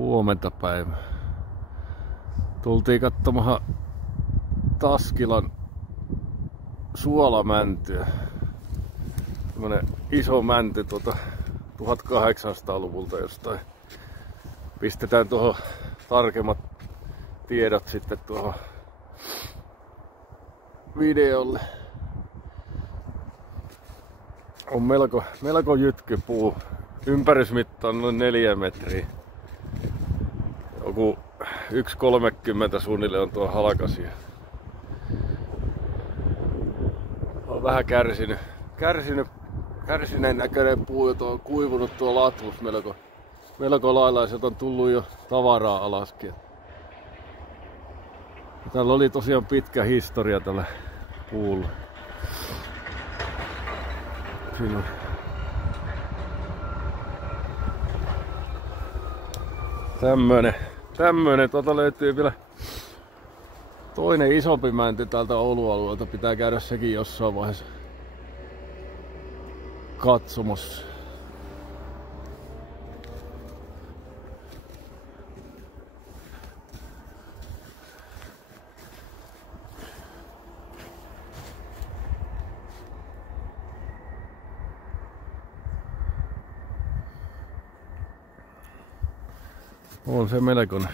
Huomenta päivä. Tultiin katsomaan Taskilan suolamäntyä. Tämmönen iso mänty 1800-luvulta jostain. Pistetään tuohon tarkemmat tiedot sitten tuohon videolle. On melko jytky puu. Ympärysmitta on noin 4 metriä. Joku 1,30 suunnilleen on tuo halkasia. On vähän kärsineen näköinen puu, jota on kuivunut tuo latvus melko lailla, ja sieltä on tullut jo tavaraa alaskin. Täällä oli tosiaan pitkä historia tällä puulla. Siinä on tämmönen. Löytyy vielä toinen isompi mänty täältä Oulun-alueelta. Pitää käydä sekin jossain vaiheessa katsomassa. On se melkoinen.